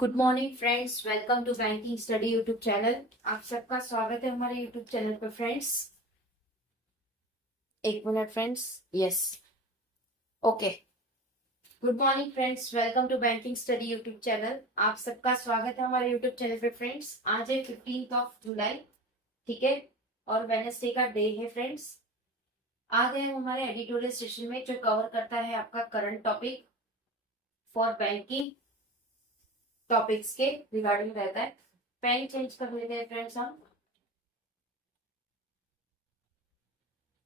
Good morning friends, welcome to banking study YouTube channel. आप सबका स्वागत है हमारे यूट्यूब चैनल पर फ्रेंड्स। एक minute friends, yes, okay. Good morning friends, welcome to banking study YouTube channel. आप सबका स्वागत है हमारे यूट्यूब चैनल पे फ्रेंड्स। आज है 15 जुलाई, ठीक है, और वेडनेसडे का डे है फ्रेंड्स। आ गए हम हमारे एडिटोरियल सेशन में, जो कवर करता है आपका current topic for banking topics के रिगार्डिंग रहता है। पेन चेंज कर लेते हैं फ्रेंड्स हम,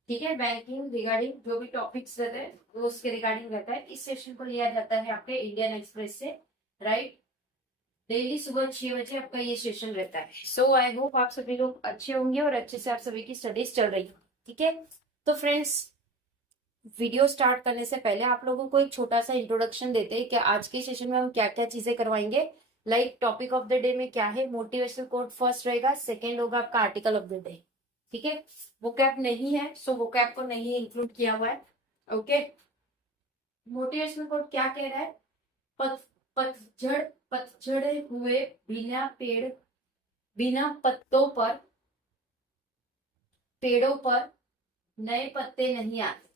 ठीक है। बैंकिंग रिगार्डिंग जो भी टॉपिक्स रहते हैं वो उसके रिगार्डिंग रहता है। इस सेशन को लिया जाता है आपके इंडियन एक्सप्रेस से, राइट। डेली सुबह 6 बजे आपका ये सेशन रहता है। सो आई होप आप सभी लोग अच्छे होंगे और अच्छे से आप सभी की स्टडीज चल रही है, ठीक है। तो फ्रेंड्स, वीडियो स्टार्ट करने से पहले आप लोगों को एक छोटा सा इंट्रोडक्शन देते हैं कि आज के सेशन में हम क्या क्या चीजें करवाएंगे। Like topic of the day में क्या है, मोटिवेशनल कोट फर्स्ट रहेगा, सेकेंड होगा आपका आर्टिकल ऑफ द डे, ठीक है। वोकैब नहीं है, सो वोकैब को नहीं इंक्लूड किया हुआ है, ओके। मोटिवेशनल कोट क्या कह रहा है? पतझड़ पतझड़े हुए बिना बिना पत्तों पर पेड़ों पर नए पत्ते नहीं आते।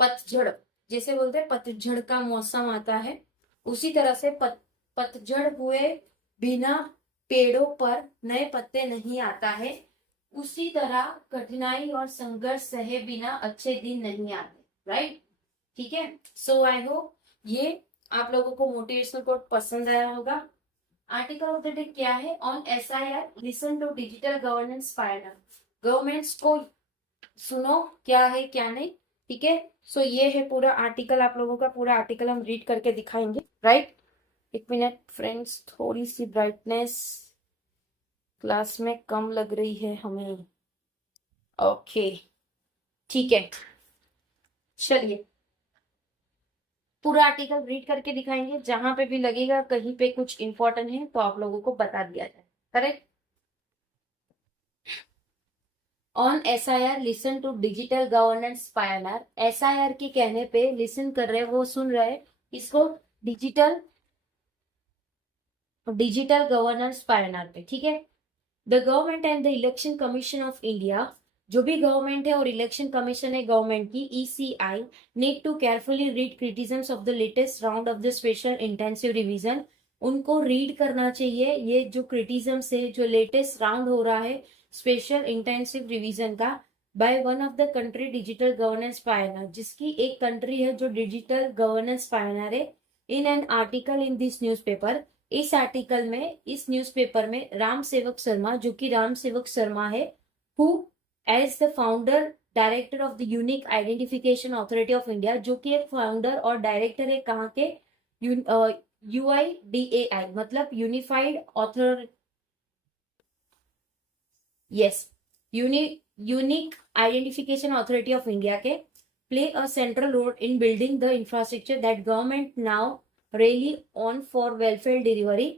पतझड़ जैसे बोलते हैं पतझड़ का मौसम आता है, उसी तरह से पतझड़ हुए बिना पेड़ों पर नए पत्ते नहीं आता है। उसी तरह कठिनाई और संघर्ष सहे बिना अच्छे दिन नहीं आते, राइट, ठीक है। सो आई होप ये आप लोगों को मोटिवेशनल कोट पसंद आया होगा। आर्टिकल ऑफ द डे क्या है? On SIR listen to digital governance pilot. Governments को सुनो, क्या है क्या नहीं, ठीक है। सो ये है पूरा आर्टिकल, आप लोगों का पूरा आर्टिकल हम रीड करके दिखाएंगे, राइट। एक मिनट फ्रेंड्स, थोड़ी सी ब्राइटनेस क्लास में कम लग रही है हमें, ओके, ठीक है। चलिए पूरा आर्टिकल रीड करके दिखाएंगे, जहां पे भी लगेगा कहीं पे कुछ इंपॉर्टेंट है तो आप लोगों को बता दिया जाए, correct. On SIR listen to digital governance pillar. SIR के कहने पे लिसन कर रहे, वो सुन रहे इसको, डिजिटल डिजिटल गवर्नेंस पायलर पे, ठीक है। The government and the election commission of India, जो भी गवर्नमेंट है और इलेक्शन कमीशन है गवर्नमेंट की, ECI, need to carefully read criticisms of the latest round of the special intensive revision. उनको रीड करना चाहिए ये जो क्रिटिसिज्म्स है, जो लेटेस्ट राउंड हो रहा है स्पेशल इंटेंसिव रिवीजन का, by one of the country digital governance Pioneer, जिसकी एक कंट्री है जो डिजिटल गवर्नेंस पायनर है। In an article in this newspaper, इस आर्टिकल में, इस न्यूज़पेपर में राम सेवक शर्मा, जो कि राम सेवक शर्मा है, who as the founder director of the unique identification authority of India, जो कि एक फाउंडर और डायरेक्टर है कहाँ के, UIDAI मतलब unified author, yes, unique identification authority of India के, play a central role in building the infrastructure that government now really on for welfare delivery.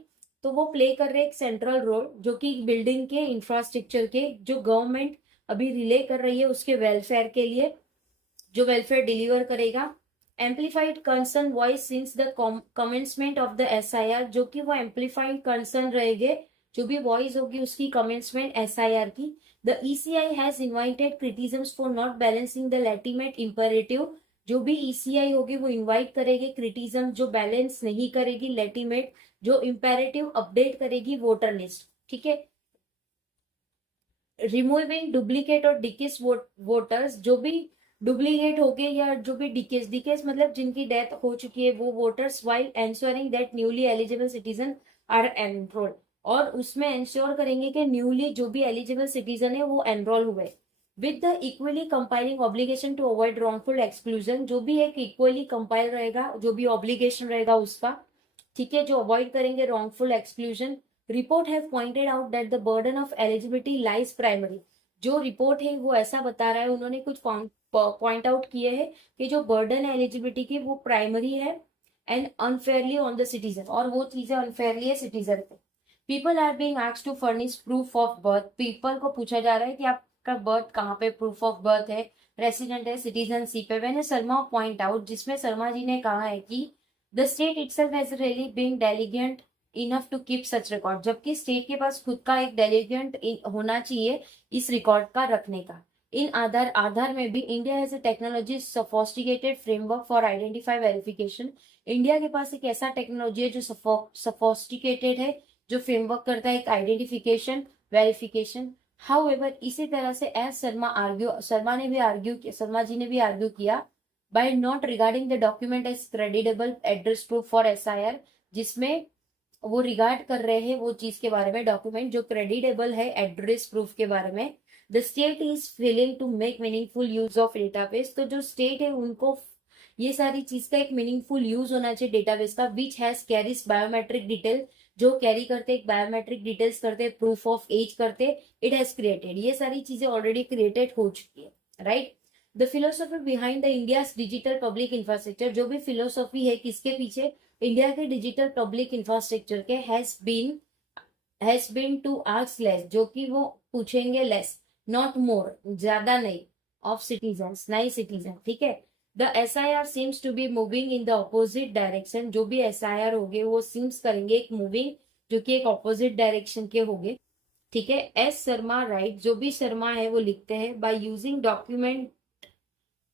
तो वो प्ले कर रहे एक सेंट्रल रोल, जो कि बिल्डिंग के इंफ्रास्ट्रक्चर के जो गवर्नमेंट अभी रिले कर रही है उसके वेलफेयर के लिए, जो वेलफेयर डिलीवर करेगा। Amplified concern voice since the commencement of the SIR, जो कि वो एम्पलीफाइड कंसर्न रहेंगे, जो भी वॉइस होगी उसकी कमेंसमेंट SIR की। The ECI has invited criticisms for not balancing the legitimate imperative, जो भी ECI होगी वो इन्वाइट करेगी क्रिटिसिज्म जो बैलेंस नहीं करेगी लेजिटिमेट, जो इंपेरेटिव अपडेट करेगी वोटर लिस्ट, ठीक है। रिमूविंग डुप्लीकेट और डिकेस वोटर्स, जो भी डुप्लीकेट हो गए या जो भी डिकेस मतलब जिनकी डेथ हो चुकी है वो voters, while ensuring that newly eligible citizen are enrolled, और उसमें इंश्योर करेंगे कि न्यूली जो भी एलिजिबल सिटीजन है वो एनरोल हुए। With the equally compelling obligation to avoid wrongful exclusion, जो भी एक इक्वली कंपाइल रहेगा, जो भी ऑब्लिगेशन रहेगा उसका, ठीक है, जो अवॉइड करेंगे wrongful exclusion. Report have pointed out that the burden of eligibility lies primary, जो रिपोर्ट है वो ऐसा बता रहा है, उन्होंने कुछ पॉइंट आउट किए हैं कि जो बर्डन है एलिजिबिलिटी की वो प्राइमरी है and unfairly on the citizen, और वो चीजें अनफेयरली है सिटीजन पे। People are being asked to furnish proof of birth, people को पूछा जा रहा है कि आपका बर्थ कहाँ पे, प्रूफ ऑफ बर्थ है, रेसिडेंट है, सिटीजनशिप है। मैंने शर्मा पॉइंट आउट, जिसमें शर्मा जी ने कहा है कि the state itself has really been diligent enough to keep such record, जबकि स्टेट के पास खुद का एक डेलीगेंट होना चाहिए इस रिकॉर्ड का रखने का। इन आधार में भी India has a technology sophisticated framework for identify verification. India के पास एक ऐसा टेक्नोलॉजी है जो सोफोस्टिकेटेड है, जो फ्रेमवर्क करता है एक आइडेंटिफिकेशन वेरिफिकेशन। हाउएवर इसी तरह से एस शर्मा जी ने भी आर्ग्यू किया by not regarding the document as creditable address proof for SIR, जिसमें वो रिगार्ड कर रहे हैं वो चीज के बारे में, डॉक्यूमेंट जो क्रेडिटेबल है एड्रेस प्रूफ के बारे में। The state is failing to make meaningful use of database, तो जो स्टेट है उनको ये सारी चीज का एक मीनिंगफुल यूज होना चाहिए डेटाबेस का, which has carries biometric detail, जो कैरी करते एक बायोमेट्रिक डिटेल्स करते, प्रूफ ऑफ एज करते, इट हैज क्रिएटेड, ये सारी चीजें ऑलरेडी क्रिएटेड हो चुकी है, right. The philosophy behind the India digital public infrastructure, जो भी फिलोसफी है किसके पीछे, इंडिया के डिजिटल पब्लिक इंफ्रास्ट्रक्चर के, has been to ask less, जो कि वो पूछेंगे लेस, नॉट मोर, ज्यादा नहीं, ऑफ सिटीजन, नए सिटीजन, ठीक है। The SIR seems to be moving in the opposite direction, जो भी SIR होंगे वो सीम्स करेंगे एक मूविंग, जो कि एक ऑपोजिट डायरेक्शन के होंगे, ठीक है। एस शर्मा राइट, जो भी शर्मा है वो लिखते हैं, by using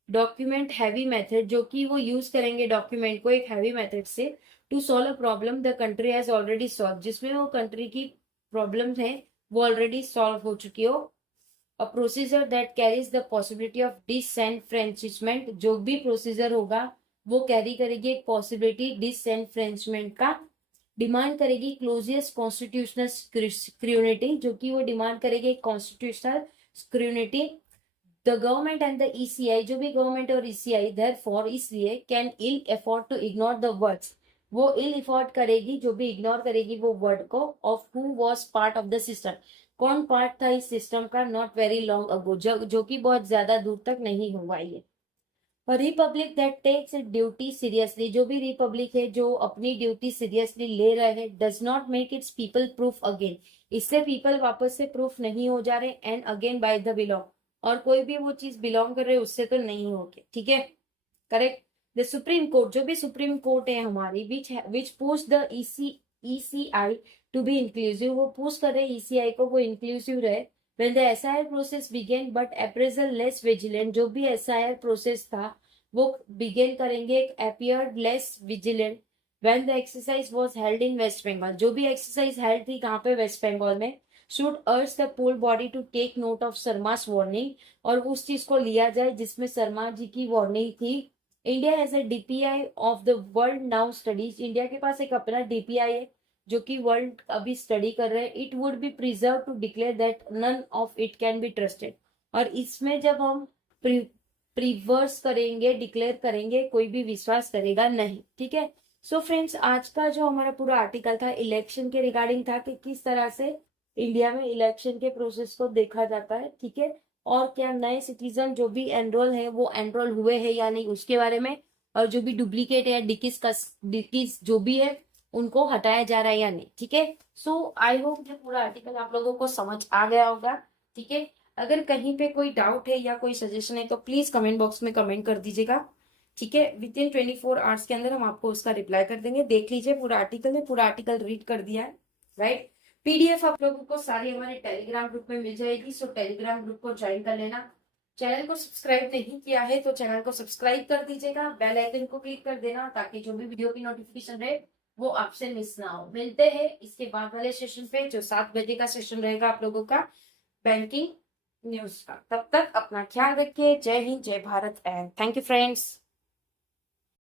document heavy method, जो कि वो यूज करेंगे डॉक्यूमेंट को एक हैवी मेथड से, to solve a problem the country has already solve, जिसमें वो कंट्री की प्रॉब्लम है वो ऑलरेडी सॉल्व हो चुकी हो। A procedure that carries the possibility of disenfranchisement, जो भी प्रोसीजर होगा वो कैरी करेगी एक पॉसिबिलिटी डिसएनफ्रेंचमेंट का, डिमांड करेगी क्लोजियस्ट कॉन्स्टिट्यूशनल स्क्रूनिटी, जो कि वो डिमांड करेगी constitutional scrutiny. The government and the ECI, जो भी गवर्नमेंट और ECI देयरफॉर इसलिए can ill afford to ignore the words, वो इल अफोर्ड करेगी, जो भी इग्नोर करेगी वो वर्ड को, of who was part of the system, कौन पार्ट था इस सिस्टम का, नॉट वेरी लॉन्ग अगो, जो कि बहुत ज्यादा दूर तक नहीं हुआ ये। Republic that takes it duty seriously, जो भी रिपब्लिक है जो अपनी ड्यूटी सीरियसली ले रहे हैं, does not make it's people proof again, इससे पीपल वापस से प्रूफ नहीं हो जा रहे and again by the belong, और कोई भी वो चीज बिलोंग कर रहे उससे तो नहीं होगी, ठीक है, करेक्ट। द सुप्रीम कोर्ट, जो भी सुप्रीम कोर्ट है हमारी, which push the ECI to be inclusive, वो पुश कर रहे ECI को वो इंक्लूसिव रहे। When the SIR process began, but appraisal less vigilant, जो भी SIR process था वो begin करेंगे, appeared less vigilant when the exercise was held in West Bengal, जो भी exercise held थी कहाँ पे, वेस्ट बंगाल में, should urge the whole body to take note of शर्मा's warning, और उस चीज को लिया जाए जिसमें शर्मा जी की वार्निंग थी। India has a DPI of the world now studies, India के पास एक अपना DPI है जो कि वर्ल्ड अभी स्टडी कर रहे हैं। It would be perverse to declare that none of it can be trusted, और इसमें जब हम प्रिवर्स करेंगे, डिक्लेयर करेंगे, कोई भी विश्वास करेगा नहीं, ठीक है। सो फ्रेंड्स, आज का जो हमारा पूरा आर्टिकल था इलेक्शन के रिगार्डिंग था कि किस तरह से इंडिया में इलेक्शन के प्रोसेस को देखा जाता है, ठीक है, और क्या नए सिटीजन जो भी एनरोल है वो एनरोल हुए हैं या नहीं उसके बारे में, और जो भी डुप्लीकेट है डिकिस जो भी है उनको हटाया जा रहा है या नहीं, ठीक है। सो आई होप ये पूरा आर्टिकल आप लोगों को समझ आ गया होगा, ठीक है। अगर कहीं पे कोई डाउट है या कोई सजेशन है तो प्लीज कमेंट बॉक्स में कमेंट कर दीजिएगा, ठीक है। विद इन 24 आवर्स के अंदर हम आपको उसका रिप्लाई कर देंगे। देख लीजिए पूरा आर्टिकल है, पूरा आर्टिकल रीड कर दिया है, राइट। PDF आप लोगों को सारी हमारे टेलीग्राम ग्रुप में मिल जाएगी, सो टेलीग्राम ग्रुप को ज्वाइन कर लेना। चैनल को सब्सक्राइब नहीं किया है तो चैनल को सब्सक्राइब कर दीजिएगा, बेल आइकन को क्लिक कर देना ताकि जो भी वीडियो की नोटिफिकेशन रहे वो आपसे मिस ना हो। मिलते हैं इसके बाद वाले सेशन पे जो 7 बजे का सेशन रहेगा आप लोगों का बैंकिंग न्यूज का। तब तक अपना ख्याल रखिए। जय हिंद, जय Bharat and thank you friends.